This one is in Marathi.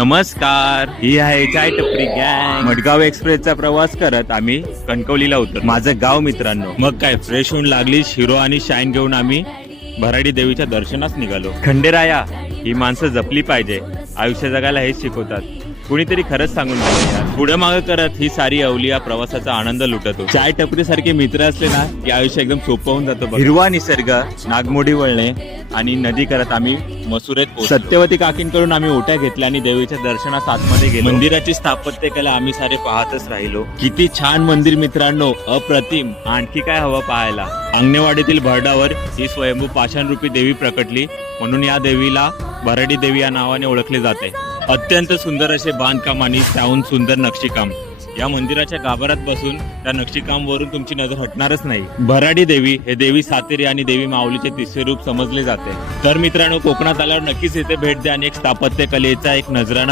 नमस्कार, ही आहे चाय टपरी गँग. मडगाव एक्सप्रेसचा प्रवास करत आम्ही कणकवलीला उतरलो. माझं गाव मित्रांनो. मग काय फ्रेश होऊन लागली शिरो आणि शाईन घेऊन आम्ही भराडी देवीच्या दर्शनास निघालो. खंडेराया, ही माणसं जपली पाहिजे. आयुष्य जगायला हेच शिकवतात. कुणीतरी खरंच सांगून गेलं यार. पुढे मागं करत ही सारी अवलिया प्रवासाचा आनंद लुटतो. चाय टपरी सारखे मित्र असले ना की आयुष्य एकदम सोपं होऊन जातं. हिरवा निसर्ग, नागमोडी वळणे आणि नदी करत आम्ही मसुरेत पोहोचलो. सत्यवती काकींकडून आम्ही ओट्या घेतल्या आणि देवीच्या दर्शनास आतमध्ये गेलो. मंदिराची स्थापत्यकला आम्ही सारे पाहतच राहिलो. किती छान मंदिर मित्रांनो, अप्रतिम. आणखी काय हवं पाहायला. अंगणेवाडीतील भरडावर ही स्वयंभू पाषाणरूपी देवी प्रकटली, म्हणून या देवीला भराडी देवी या नावाने ओळखले जाते. अत्यंत सुंदर असे बांधकाम आणि त्याहून सुंदर नक्षीकाम. या मंदिराच्या गाभारात बसून त्या नक्षीकाम वरून तुमची नजर हटणारच नाही. भराडी देवी हे देवी सातेरी आणि देवी माऊलीचे तिसरे रूप समजले जाते. तर मित्रांनो, कोकणात आल्यावर नक्कीच येथे भेट द्या आणि एक स्थापत्य कलेचा एक नजराणा